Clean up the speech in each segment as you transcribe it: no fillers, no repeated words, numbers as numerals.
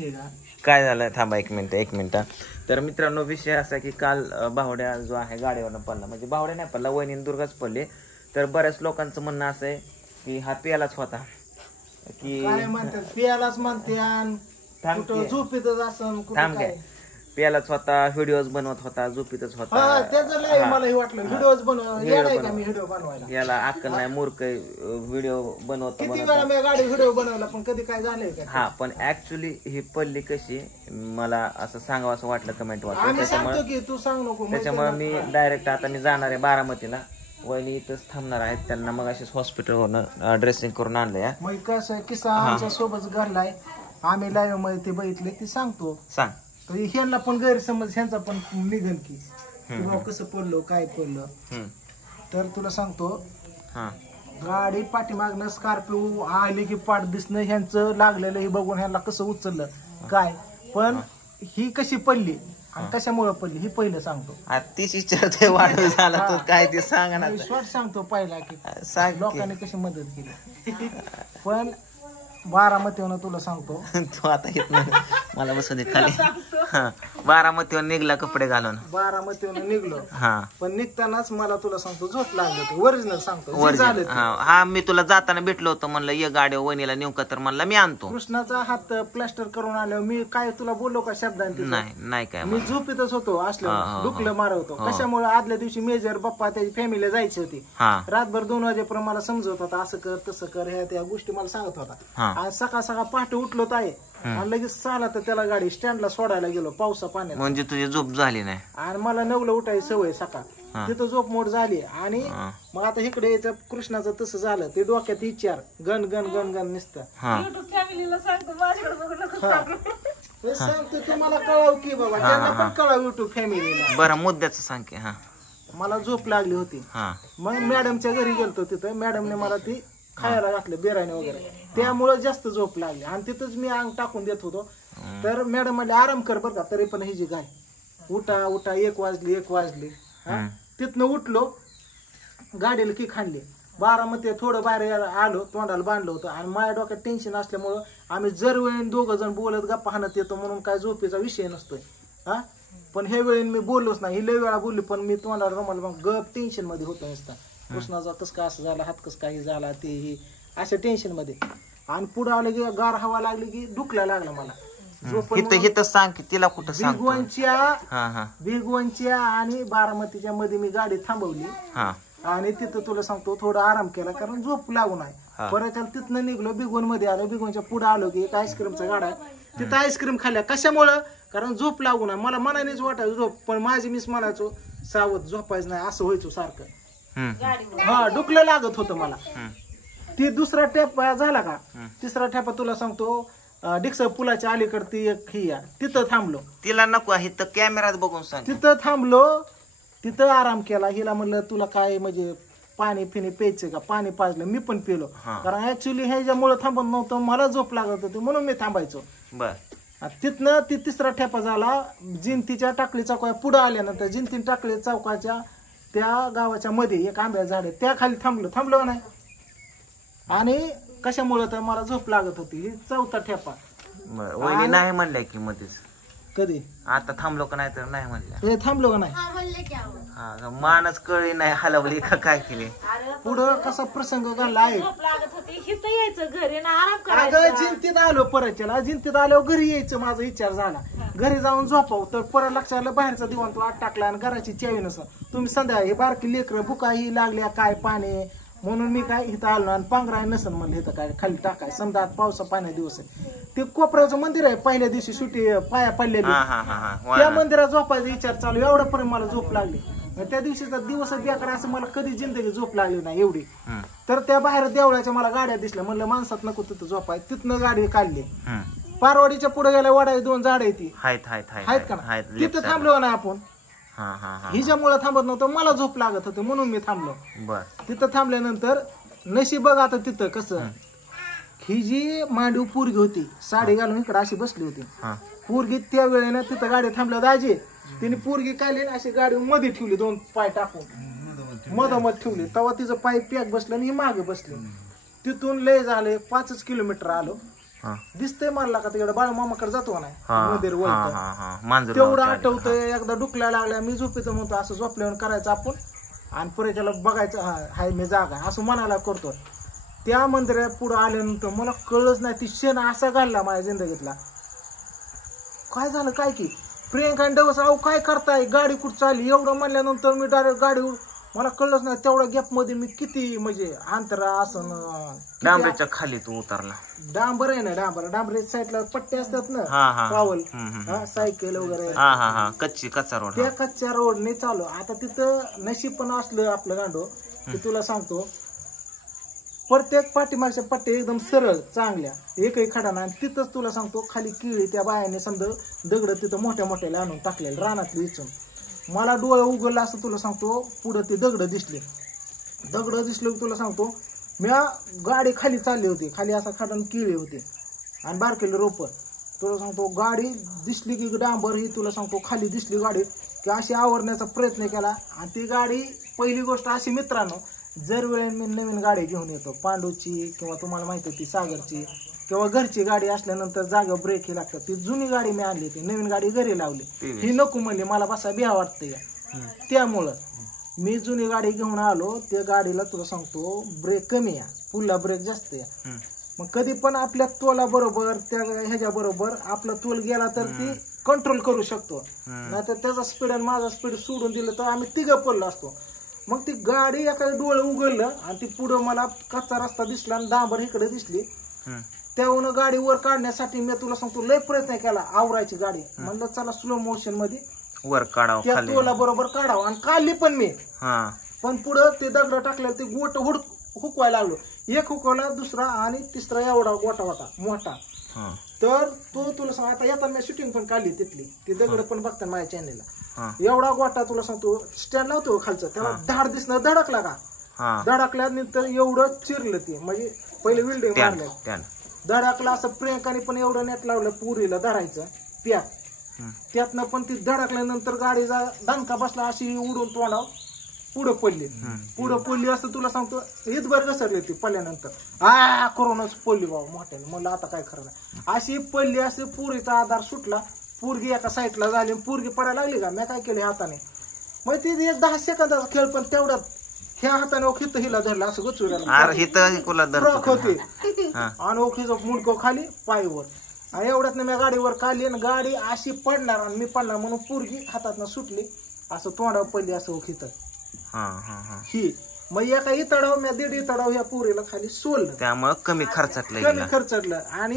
माहितीये का काय झालं थांबा एक मिनिट. तर मित्रांनो विषय असा की काल बावड्या जो आहे गाडीवरनं पडला, म्हणजे बावड्या नाही पडला, वहिनी दुर्गाच पडले. तर बऱ्याच लोकांचं म्हणणं असं आहे की हा पियालाच होता की काय म्हणतात पियालाच म्हणते झोपेतच असं काय पियालाच होता, व्हिडिओज बनवत होता, झोपीतच होता. त्याचं नाही मला हे वाटलं व्हिडिओज व्हिडिओ बनवायला याला अक्कल नाही, मूर्ख व्हिडिओ बनवतो. किती वेळा मी गाडी व्हिडिओ बनवला पण कधी काय झालंय का? हा पण ऍक्च्युली ही पडली कशी मला असं सांगावं असं वाटलं, कमेंट वाटलं, आम्ही सांगतो की तू सांग नको. त्याच्यामुळे मी डायरेक्ट आता मी जाणार आहे बारामतीला. वहिनी इथंच थांबणार आहेत, त्यांना मग अशीच हॉस्पिटलवरनं ड्रेसिंग करून आणलंय. मग कसं किस्सा आमच्या सोबत घडलाय, आम्ही लाईव्ह मध्ये ते बघितले ती सांगतो. सांग. ह्यांना पण गैरसमज ह्यांचा पण निघन की कसं पडलो काय पडलं. तर तुला सांगतो गाडी पाठीमागनं स्कॉर्पिओ आली की पाठ दिसणं ह्यांचं लागलेलं हे बघून ह्यांना कसं उचललं काय, पण ही कशी पडली आणि कशामुळे पडली हे पहिलं सांगतो. तीच विचारतोय वाढ झाला तो काय ते सांगा ना. शॉर्ट सांगतो पहिला की सांग लोकांनी कशी मदत केली. पण बारामतीवर तुला सांगतो तू आता येत नाही मला बसून खाली. बारामतीवर निघला कपडे घालून, बारामतीवर निघलो. पण निघतानाच मला तुला सांगतो झोप लागली होती. ओरिजिनल सांगतो. हा मी तुला जाताना भेटलो होतो, म्हणलं ये गाडी वहिनीला नेऊ का, तर म्हणलं मी आणतो. कृष्णाचा हात प्लास्टर करून आल्यावर मी काय तुला बोललो का शब्दांत? नाही काय, मी झोपेतच होतो असलं डुकलं मारवतो. कशामुळे आदल्या दिवशी मेजर बाप्पा त्याची फॅमिली जायची होती. रातभर 2 वाजेपर्यंत मला समजत होता असं कर तसं कर, ह्या त्या गोष्टी मला सांगत होता. आज सकाळ पहाटे उठलो आहे आणि लगेच साला तर त्याला गाडी स्टँडला सोडायला गेलो पावसा पाण्यात. म्हणजे तुझी झोप झाली नाही? आणि मला 9ला उठायची सवय सकाळ, तिथं झोप मोड झाली. आणि मग आता इकडे यायचं कृष्णाचं तसं झालं, ते डोक्यात विचार गण गण गण गण नुसतं. सांगतो तुम्हाला कळाव की बाबा, त्यांना पण कळाव युट्यूब फॅमिलीला. बरं मुद्द्याचं सांग की. मला झोप लागली होती, मग मॅडमच्या घरी गेलतो. तिथं मॅडमने मला ती खायला घातलं बिर्याणी वगैरे, त्यामुळे जास्त झोप लागली. आणि तिथंच मी अंग टाकून देत होतो. तर मॅडम म्हणले आराम कर बरं का, तरी पण ही जी गाय उठा उठा 1 वाजली. तिथनं उठलो, गाडीला की खाणली. बारामती थोडं बाहेर आलो, तोंडाला बांधलं होतं. आणि माझ्या डोक्यात टेन्शन असल्यामुळं आम्ही जर वेळेन 2 जण बोलत गप्पा हाणत येतो म्हणून काय झोपेचा विषय नसतोय. पण हे वेळेन मी बोललोच नाही. ही लय वेळा बोलली पण मी तोंडाला रुमाल मग गप टेन्शन मध्ये होतो नुसता. कृष्णाचा कस काय असं झाला, हात कस काही झाला, ते ही अशा टेन्शन मध्ये. आणि पुढे आले की गार हवा लागली की डुकला लागला मला. सांग की तिला कुठं भिगवणच्या आणि बारामतीच्या मध्ये मी गाडी थांबवली. आणि तिथं तुला सांगतो थोडा आराम केला कारण झोप लागू नाही. परत तिथनं निघलो, भिगवण मध्ये आलो. भिगवणच्या पुढे आलो की एक आईस्क्रीमचा गाडा आहे, तिथं आईस्क्रीम खाल्ल्या. कशामुळं? कारण झोप लागू नाही. मला मनानेच वाटायचं झोप, पण माझी मीच म्हणायचो सावध झोपायचं नाही, असं व्हायचो सारखं. डुकलं लागत होतं मला. ती दुसरा टॅप झाला का, तिसरा टॅप तुला सांगतो डिक्स पुलाच्या अलीकडे एक ही तिथं थांबलो. तिला नको इथं कॅमेरात बघून सांग. तिथं थांबलो, तिथं आराम केला. हिला म्हणलं तुला काय म्हणजे पाणी पिणी प्यायचं का, पाणी पाजलं. मी पण पिलो कारण ऍक्च्युली ह्याच्यामुळे थांबत नव्हतं, मला झोप लागत होती म्हणून मी थांबायचो. तिथनं ती तिसरा ठेपा झाला जिंतीच्या टाकळी चौका पुढे आल्यानंतर. जिंती टाकळी चौकाच्या त्या गावाच्या मध्ये एक आंब्या झाड आहे, त्या खाली थांबलो नाही. आणि कशामुळे तर मला झोप लागत होती. ही 4था ठेपा. नाही म्हणलंय की मध्येच कधी आता थांबलो का नाही तर नाही म्हणलं. हे थांबलो का नाही, मानच कळी नाही हलवली का काय केली. पुढं कसा प्रसंग घडला आहे. जिंतीत आलो परतच्याला, जिंतीत आल्यावर घरी यायचं माझा विचार झाला. घरी जाऊन झोपाव तर परत लक्षात आलं बाहेरचा दिवाण तो आत टाकला आणि घराची चावी नसं. तुम्ही संध्या हे बारकी लेकरं बुका ही लागल्या काय पाणी म्हणून मी काय इथं आलो आणि पांघराय नसन म्हणलं इथं काय खाली टाकाय. समजा आज पावसा पाण्या दिवस आहे. ते कोपऱ्याचं मंदिर आहे, पहिल्या दिवशी सुट्टी पाया पडलेली, त्या मंदिरात झोपायचा विचार चालू. एवढ्यापर्यंत मला झोप लागली. त्या दिवशीचा दिवसच बेकार असं मला कधी जिंदगी झोप लागली नाही एवढी. तर त्या बाहेर देवळाच्या मला गाड्या दिसल्या, म्हणलं माणसात नको तिथं झोपाय. तिथनं गाडी काढली. पारवाडीच्या पुढे गेल्या वडाची 2 झाड आहे ती आहेत का ना, तिथं थांबलो ना आपण. हिच्यामुळे थांबत नव्हतं, मला झोप लागत होती म्हणून मी थांबलो. तिथं थांबल्यानंतर नशीब बघ आता तिथं कसं, ही जी मांडीव पोरगी होती साडी घालून इकडे अशी बसली होती पोरगी. त्या वेळेला तिथं गाडी थांबल्या दाजी तिने पोरगी काढली अशी गाडी मध्ये ठेवली, 2 पाय टाकून मधोमध ठेवली. तेव्हा तिचं पाय पॅक बसलं आणि ही मागे बसली. तिथून लय झाले 5 किलोमीटर आलो. हा. दिसतंय मला का तिकडे बाळमामाकडे जातो नाही हा, मंदिर हा, वळतं हा, हा. मांजर तेवढं गावच्या अलीकडं. आठवतंय. एकदा डुकल्या लागल्या मी झोपेत म्हणतो असं झोपल्यावर करायचं आपण आणि पर्यटकाला बघायचं हाय मी जागा असं मनाला करतो. त्या मंदिरात पुढे आल्यानंतर मला कळलंच नाही ती क्षण असा घडला माझ्या जिंदगीतला. काय झालं काय की प्रियंका आणि डवस अहो काय करताय गाडी कुठं चालली एवढं म्हणल्यानंतर मी डायरेक्ट गाडी मला कळलंच नाही तेवढ्या गॅप मध्ये मी किती म्हणजे अंतर असं डांबरीच्या खाली तू उतरला. डांबर आहे ना डांबरी साईडला पट्टे असतात ना हा, हा. ट्रॅव्हल सायकल वगैरे हा, हा, हा. कच्चा रोड. त्या कच्च्या रोडने चालू. आता तिथं नशीब पण असलं आपलं गांडो की तुला सांगतो प्रत्येक पाठीमागच्या पट्टे एकदम सरळ चांगल्या एकही खडा नाही. तिथंच तुला सांगतो खाली किळी त्या बायाने समजा दगड तिथं मोठ्या मोठ्याला आणून टाकलेलं रानातली इचून. मला डोळे उघडला असं तुला सांगतो पुढं ते दगड दिसले तुला सांगतो मी गाडी खाली चालली होती खाली असा खडान किळी होती आणि बारकेले रोप. तुला सांगतो गाडी दिसली की डांबर ही तुला सांगतो खाली दिसली गाडी की अशी आवरण्याचा प्रयत्न केला. आणि ती गाडी पहिली गोष्ट अशी मित्रांनो जर वेळेस मी नवीन गाडी घेऊन येतो पांडूची किंवा तुम्हाला माहिती होती सागरची किंवा घरची गाडी असल्यानंतर जागेवर ब्रेक हे लागतात. ती जुनी गाडी मी आणली होती नवीन गाडी घरी लावली ही नको म्हणली मला बसा बिहा वाटतं त्यामुळं मी जुनी गाडी घेऊन आलो. त्या गाडीला तुला सांगतो ब्रेक कमी आहे पुढला ब्रेक जास्त आहे. मग कधी पण आपल्या तोला बरोबर त्या ह्याच्या बरोबर आपला तोल गेला तर ती कंट्रोल करू शकतो नाहीतर त्याचा स्पीड आणि माझा स्पीड सोडून दिलं तर आम्ही तिघं पडलो असतो. मग ती गाडी एखादं डोळे उघडलं आणि ती पुढं मला कच्चा रस्ता दिसला आणि डांबर इकडे दिसली. त्याहून गाडी वर काढण्यासाठी मी तुला सांगतो लय प्रयत्न केला आवरायची गाडी. म्हणलं चला स्लो मोशन मध्ये वर काढावं त्या तोला बरोबर काढावं आणि काढली पण मी. पण पुढं ते दगड टाकलेलं ते गोट हुकवायला लागलो. एक हुकवला दुसरा आणि तिसरा एवढा गोटा होता मोठा. तर तो तुला सांग आता येताना मी शूटिंग पण काढली तिथली ती दगड पण बघता माझ्या चॅनेलला. एवढा गोटा तुला सांगतो स्टँड लावतो खालचं त्याला धाड दिसणं धडकला का धडकल्यानंतर एवढं चिरलं ते म्हणजे पहिले विल्डिंग मारलं धडकला असं. प्रियंकाने पण एवढं नेट लावलं पुरीला धरायचं प्या त्यातनं पण ती धडकल्यानंतर गाडीचा दणका बसला अशी उडून तोंडाव पुढं पडली असं तुला सांगतो हेच बरं घसरली ती पडल्यानंतर करूनच पडली बाबा मोठ्याने. म्हणलं आता काय खरं नाही अशी पडली असे पुरीचा आधार सुटला पोरगी एका साईडला झाली पोरगी पडायला लागली का मी काय केलं हाताने मग ती 10 सेकंदाचा खेळ पण तेवढ्यात ह्या हाताने ओखीत हिला धरला असं गोचुऱ्याला होते आणि ओखीचं मुंडकं खाली पायवर आणि एवढ्यात मी गाडीवर काढली आणि गाडी अशी पडणार आणि मी पडणार म्हणून पोरगी हातातनं सुटली असं तोंडावर पडली असं ओखीत ही. मग एका इतडाव मी 1.5 इतडाव ह्या पोरीला खाली सोडलं त्यामुळे कमी खर्चातलं आणि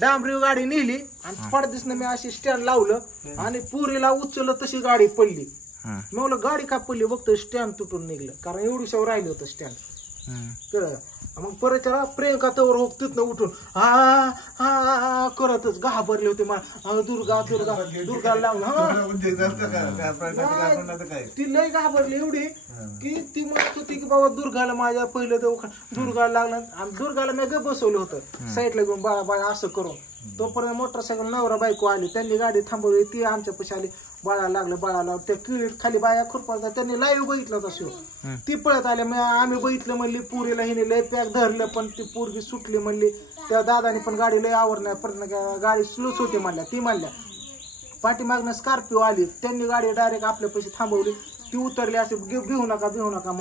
डांबरी गाडी नेली आणि पडदिसनं मी अशी स्टँड लावलं आणि पुरीला उचललं तशी गाडी पडली. मी म्हणलं गाडी का पडली बघतो स्टँड तुटून निघलं कारण एवढीशावर राहिलं होतं स्टँड. मग परत प्रियंका तवर हो तिथनं उठून हा करतच घाबरले होते मला दुर्गा लावलं ती लय घाबरली एवढी की ती म्हणत होती की बाबा दुर्गाला माझ्या पहिलं दुर्गाला लागलं आणि दुर्गाला मी ग बसवलं होतं साईडला घेऊन बाळा असं करून. तोपर्यंत मोटरसायकल नवरा बायको आली त्यांनी गाडी थांबवली ती आमच्या पैसे आली बाळाला लागलं त्या किळीत खाली बाया खुरपायचा त्यांनी लाईव्ह बघितलं तसं ती पळत आल्या आम्ही बघितलं म्हणली पुरीला हिने लय पॅक धरलं पण ती पोरगी सुटली म्हणली. त्या दादाने पण गाडी लय आवरण्यापर्यंत गाडी स्लोच होती म्हणल्या. ती म्हणल्या पाठीमागनं स्कॉर्पिओ आली त्यांनी गाडी डायरेक्ट आपल्या पैसे थांबवली ती उतरली असे भिवू नका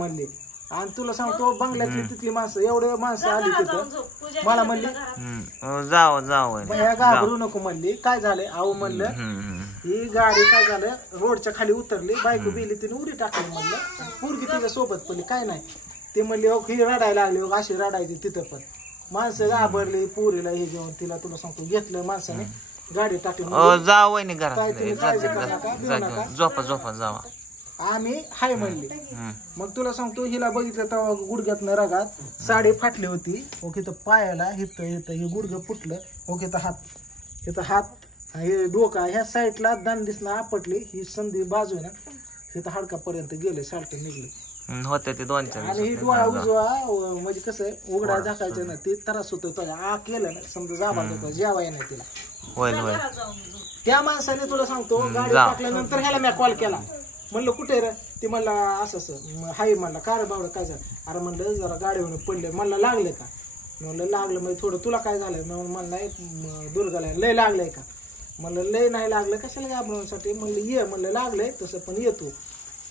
म्हणली. आणि तुला सांगतो बंगल्यातली तिथली माणसं एवढे माणसं आली तिथं मला म्हणली जाव घाबरू नको म्हणली. काय झालंय अहो म्हणलं ही गाडी काय झालं रोडच्या खाली उतरली बायको बिली तिने उडी टाकली म्हणलं पोरगी तिच्या सोबत पडली काय नाही. ते म्हणली हो ही रडायला लागली हो अशी रडायची तिथं पण माणसं घाबरली पोरीला हे घेऊन तिला तुला सांगतो घेतलं माणसाने गाडी टाकली जावा आम्ही हाय म्हणली. मग तुला सांगतो हिला बघितलं तेव्हा गुडघ्यातनं रगात साडी फाटली होती ओके तर पायाला हिथं हे गुडघं फुटलं ओके तर हात हे डोका ह्या साईडला दान दिसणं आपटली ही संधी बाजू आहे ना हिथं हाडकापर्यंत गेले सालटे निघले होते ते 2-4 आणि ही डोळा उजवा म्हणजे कसं उघडा झाकायचं ना ते त्रास होतो केलं ना समजा जाबाज होतो जेवाय नाही तिला. त्या माणसाने तुला सांगतो गाडी टाकल्यानंतर ह्याला मी कॉल केला म्हणलं कुठे रे ती म्हणला असं हाय म्हणला का रे बाबा काय झालं अरे म्हणलं जरा गाडीवर पडले म्हणला लागले का म्हणलं लागलं म्हणजे थोडं. तुला काय झालंय? मला नाही दुर्गाला लय लागलंय का? म्हणलं लय नाही लागलं, कशाला घाबरण्यासाठी. म्हणलं ये, म्हणलं लागलंय तसं पण येतो.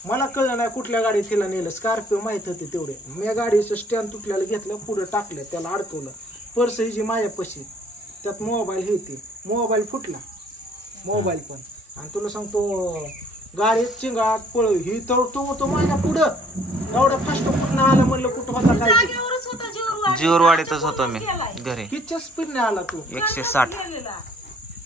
मला कळलं नाही कुठल्या गाडीत तिला नेलं. स्कॉर्पिओ माहित होते तेवढे. मी गाडीचं स्टँड तुटल्याला घेतलं, पुढे टाकलं, त्याला अडकवलं. पर्स ही जी माझ्यापाशी, त्यात मोबाईल हे ते मोबाईल फुटला, मोबाईल पण. आणि तुला सांगतो गाडीत चिंगाट पळ ही तर तो माझ्या पुढं एवढा फास्ट कुठं आला. म्हणलं कुठं होता काय? जीवरवाडीतच होतो मी घरी. किती स्पीडने आला तू? 160.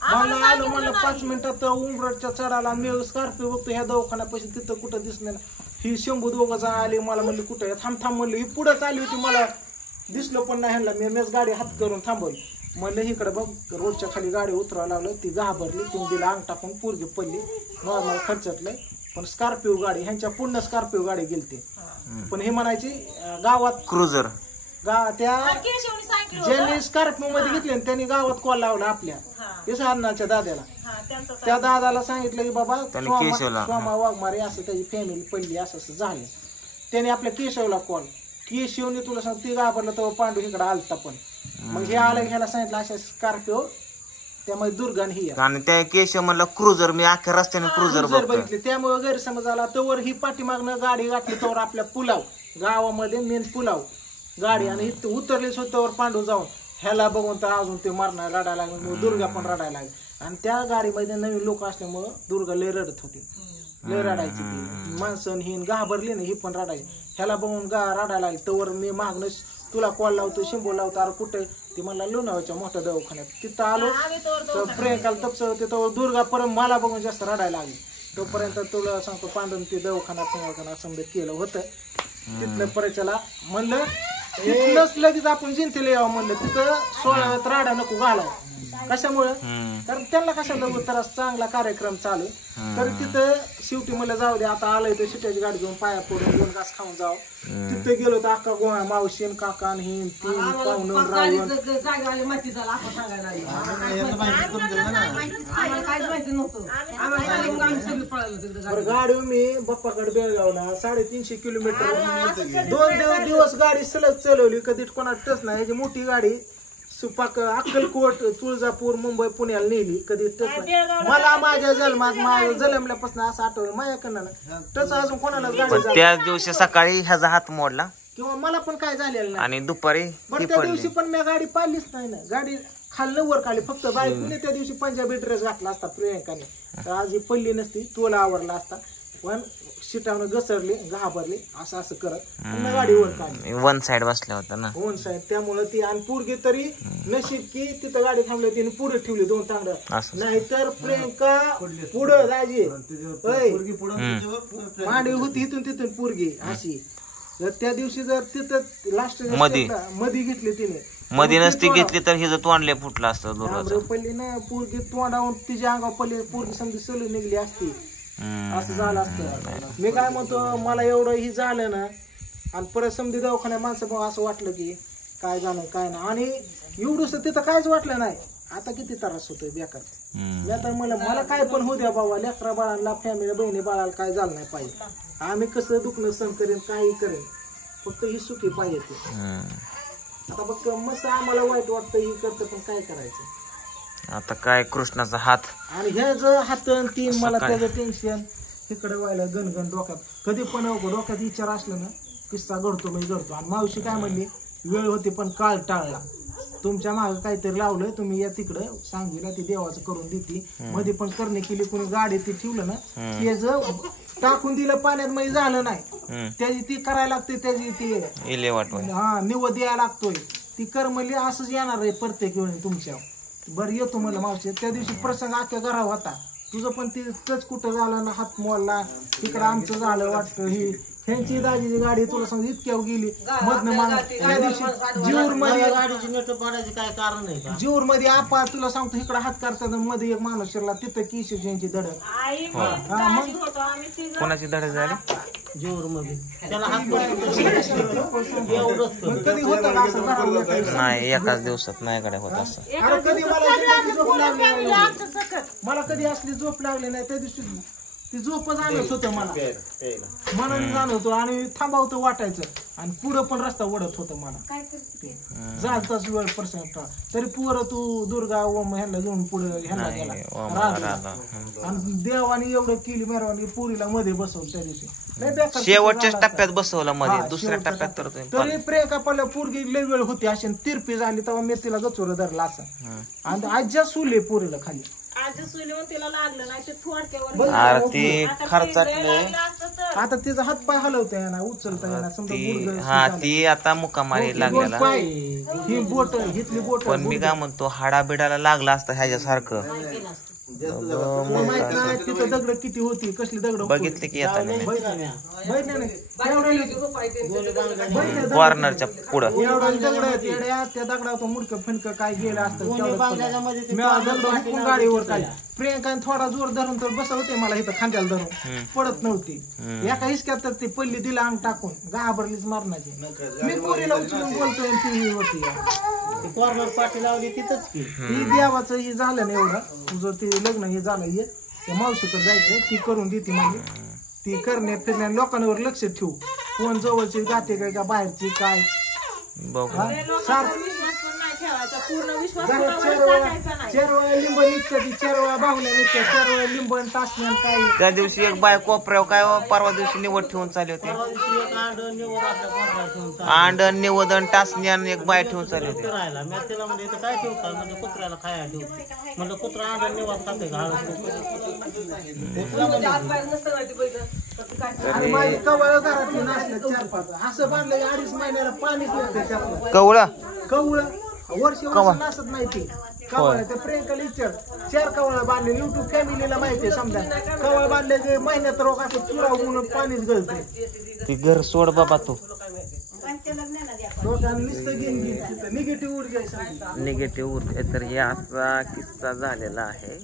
मला आलो म्हणलं 5 मिनिटात उमरटच्या चढाला. मी स्कॉर्पिओ बघतो ह्या दवाखान्यापाशी, तिथं कुठं दिसलं ना. ही शंभू दोघं जण आली. मला म्हणली कुठं? थांब म्हणलं. ही पुढं चालली होती, मला दिसलं पण नाही ह्यांना. मीच गाडी हात करून थांबवली. म्हणलं इकडे बघ, रोडच्या खाली गाडी उतरावं लागलं. ती घाबरली, तिने दिला अंग टाकून, पोरगी पडली. नॉर्मल खर्चटलंय. पण स्कॉर्पिओ गाडी, ह्यांच्या पूर्ण स्कॉर्पिओ गाडी गेलते. पण हे म्हणायची गावात क्रुझर त्या ज्यांनी स्कॉर्पिओ मध्ये घेतले त्यांनी गावात कॉल लावला आपल्या अण्णाच्या दाद्याला. त्या दादाला सांगितलं की बाबा सोमा वाघमारे असं त्याची फॅमिली पडली, असं असं झालं. त्याने आपल्या केशवला कॉल. केशवने तुला सांग ती घाबरलं तर पांडू इकडे आलता. पण मग हे आलं, ह्याला सांगितलं अशा स्कॉर्पिओ, त्यामुळे दुर्गा ही. आणि त्या केशव म्हणला क्रुझर, मी अख्ख्या रस्त्याने क्रुझर बघितले. त्यामुळे गैरसमज आला. तोवर ही पाठीमागनं गाडी घातली, तोवर आपल्या पुलाव गावामध्ये मेन पुलाव गाडी. आणि उतरलीच होत्यावर पांडू जाऊन ह्याला बघून तर अजून ते मारणार, रडायला लागले. दुर्गा पण रडायला लागली. आणि त्या गाडीमध्ये नवीन लोक असल्यामुळं दुर्गा लय रडत होती, लय रडायची. ती माणसं ही घाबरली ना, ही पण रडायची. ह्याला बघून रडायला लागली. तोवर मी मागणं तुला कॉल लावतो, शिंबो लावतो. अरे कुठे? ती म्हणला लोणावळ्याच्या मोठ्या दवाखान्यात. तिथं आलो तर प्रियंकाला तपस होते. तर दुर्गा परत मला बघून जास्त रडायला लागली. तोपर्यंत तुला सांगतो पांडून ते दवाखान्यात समजा केलं होतं. तिथलं परच्याला म्हणलं तिथलंच लगेच आपण जिंतीला यावं म्हणलं. तिथं 16 राडा नको घालावं. कशामुळे? कारण त्यांना कशाला त्रास, चांगला कार्यक्रम चालू. तर तिथं शेवटी मला जाऊ दे, आता आलंय तर शिट्याची गाडी घेऊन पाया पडून 2 घास खाऊन जावं. तिथं गेलो तर अख्खा गोळा मावशीन काका ही 3 पाहुणं राहून गाडी मी बाप्पाकडे बेळगावला 350 किलोमीटर 2 दिवस गाडी सलग चालवली. कधी कोणाला टच नाही. मोठी गाडी सुपाक अक्कलकोट, तुळजापूर, मुंबई, पुण्याला नेली. कधी टच नाही. मला माझ्या जन्मात जन्मल्यापासून असं आठवलं माझ्याकडनं टच अजून कोणाला गाडी. त्याच दिवशी सकाळी ह्याचा हात मोडला किंवा मला पण काय झालेलं नाही. आणि दुपारी त्या दिवशी पण मी गाडी पाहिलीच नाही ना. गाडी खाल्लं वर काढली. फक्त बायकोने त्या दिवशी पंजाबी ड्रेस घातला असता प्रियंकाने, तर आज ही पडली नसती, तुला आवडला असता. पण शिटावनं घसरली, घाबरली, असं असं करत गाडी वर काढली. 1 साइड बसल्या होता ना, 1 साइड. त्यामुळे ती आणि पोरगी तरी नशीब की तिथं गाडी थांबली, तिने पुढे ठेवली 2 तांगड. नाहीतर प्रियंका पुढं जायची मांडी होती इथून तिथून पोरगी अशी. जर त्या दिवशी जर तिथं लास्ट मध्ये घेतली तिने, मध्ये नसती घेतली तर हिचं तोंडले फुटलं असतं. पडली ना पोरगी, तोंडावून तिच्या अंगावर पडली. पोरगी समजी सलून निघली असती, असं झालं असतं. मी काय म्हणतो, मला एवढं ही झालं ना, आणि परत समधी दवाखान्या माणसं असं वाटलं की काय झालं काय ना. आणि एवढंच तिथं काहीच वाटलं नाही. आता किती त्रास होतोय बेकार. मी आता मला काय पण होऊ द्या बाबा, लेकरा बाळाला, फॅमिली, बहिणी बाळाला काय झालं नाही पाहिजे. आम्ही कसं दुखणं सहन करेन, काही करेन, फक्त ही सुखी पाहिजे ते. आता बघ मस्त आम्हाला वाईट वाटतं, ही करतं, पण काय करायचं आता. काय कृष्णाचा हात आणि ह्याचं हात 3 मला त्याचं टेन्शन तिकडे व्हायला गणगण डोक्यात. कधी पण डोक्यात विचार असला ना, किस्सा घडतो म्हणजे घडतो. आणि मावशी काय म्हणली, वेळ होती पण काळ टाळला. तुमच्या मागे काहीतरी लावलं, तुम्ही या तिकडं सांगितलं, ती देवाचं करून देते. मध्ये पण करणे केली, कोणी गाडी ती ठेवलं ना, त्याच टाकून दिलं पाण्यात, मध्ये झालं नाही. त्याची ती करायला लागते, त्याची ती निवड द्यायला लागतोय. ती कर म्हणली असंच येणार आहे प्रत्येक वेळी तुमच्या. बरं येतो म्हणलं मावशी. त्या दिवशी प्रसंग अख्ख्या घरावर होता. तुझं पण तिथंच कुठं झालं ना, हात मोडला. तिकडं आमचं झालं वाटतं. ही ह्यांची दाजीची गाडी तुला सांग इतक्या गेली मधनं माग. त्या दिवशी जीवर मध्ये गाडीची नेट पाडायची काय कारण आहे? जीवर मध्ये आपा तुला सांगतो इकडे हात करतात, मध्ये एक माणूस शिरला, तिथं केशव यांची धडक. कोणाची धडक झाली? जीवर मध्ये त्याला हात कधी होतं का असं? नाही, एकाच दिवसात नाही कडे होत असं. कधी मला झोप लागली, मला कधी असली झोप लागली नाही. त्या दिवशी ती झोपच आणत होतं मला मनाने जाणवतो आणि थांबावतं वाटायचं आणि पुढं पण रस्ता ओढत होतं मला झालताच वेळ पर्सेंट तरी पुरं तू दुर्गा ओम ह्यांना घेऊन पुढे ह्यांना गेला राजाला. आणि देवाने एवढं केली मेहरबानी पुरीला मध्ये बसवलं त्या दिवशी लय बेकार शेवटच्याच टप्प्यात बसवलं मध्ये दुसऱ्या टप्प्यात तर तरी प्रियंका पडल्या पोरगी लय वेळ होती अशी तिरपी झाली तेव्हा मी तिला गचोर धरला असं आणि आज्या सुले पोरीला खाली आरती खर्चातले आता तिचा हात पाय हलवता येणार उचलता येणार समजा हा ती आता मुकामारी लागलेला ही बोट घेतली बोट पण मी काय म्हणतो हाडाबिडाला लागला असता ह्याच्यासारखं माहित नाही तिथं दगड किती होती कसली दगड बघितले की येता कॉर्नरच्या पुढं एवढा दगड त्या दगडावर मुडकं फिणकं काय गेलं असतं दगड हुकून गाडीवर काय प्रियंकाने थोडा जोर धरून तर बसवते मला इथं खांद्याला धरून पडत नव्हती एका हिसक्यात तर ते पल्ली दिला अंग टाकून घाबरलीच मारण्याची मी पोरीला उचलून बोलतोय ती होती कॉर्नर पाठी लावली तिथंच की ही देवाचं हे झालं ना एवढं तुझं ते लग्न हे झालं हे मावशीकडे जायचं ती करून देते म्हणजे ती करण्यात फिरण्या लोकांवर लक्ष ठेवू कोण जवळची जाते काय का बाहेरची काय चार वेळा लिंब निघतात 4 वेळा बाहुल्या निघतात 4 वेळा लिंब टासण्या काय त्या दिवशी एक बाय कोपऱ्यावर काय परवा दिवशी निवड ठेवून चालली होती अंड निवदन टासणी आणि एक बाय ठेवून चालली होती काय ठेवतात म्हणजे कुत्र्याला खायला ठेवते म्हणजे कुत्रा अंड निवड खाते आणि माझी कवळ घरातली नसतात 4-5 असं बांधलं 2.5 महिन्याला पाणीच नसतं त्यातलं कवळ वर्ष नसत नाही ते कवळ त्या प्रियंकाला विचार 4 कवळ बांधले युट्यूब फॅमिलीला माहिती समजा कवळ बांधले की महिन्यात रोग असं चुरा होऊन पाणीच गळते ती घर सोड बाबा तू निगेटिव्ह ऊर्जा तर हे असा किस्सा झालेला आहे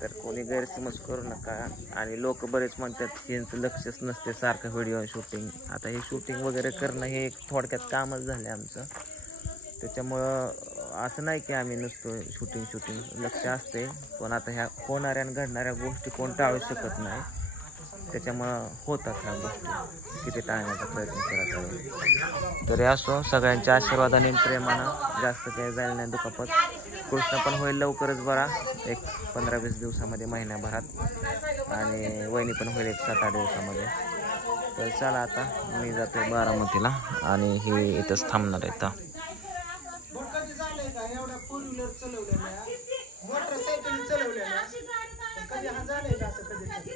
तर कोणी गैरसमज करू नका आणि लोक बरेच म्हणतात यांचं लक्षच नसते सारखं व्हिडिओ शूटिंग आता हे शूटिंग वगैरे करणं हे एक थोडक्यात कामच झालं आमचं त्याच्यामुळं असं नाही की आम्ही नसतो शूटिंग लक्ष असते पण आता ह्या होणाऱ्या आणि घडणाऱ्या गोष्टी कोण टाळू शकत नाही त्याच्यामुळं होतात ह्या गोष्टी किती टाळण्याचा प्रयत्न करत आहे तरी असो सगळ्यांच्या आशीर्वादाने प्रेमानं जास्त काही जायला नाही दुखापत कृष्ण पण होईल लवकरच बरा एक 15-20 दिवसामध्ये महिन्याभरात आणि वहिनी पण होईल एक 7-8 दिवसामध्ये तर चला आता मी जातो बारामतीला आणि हे इथंच थांबणार आहे तर मोटरसायकल चालवलेल्या कधी हा झालंय का असं कधी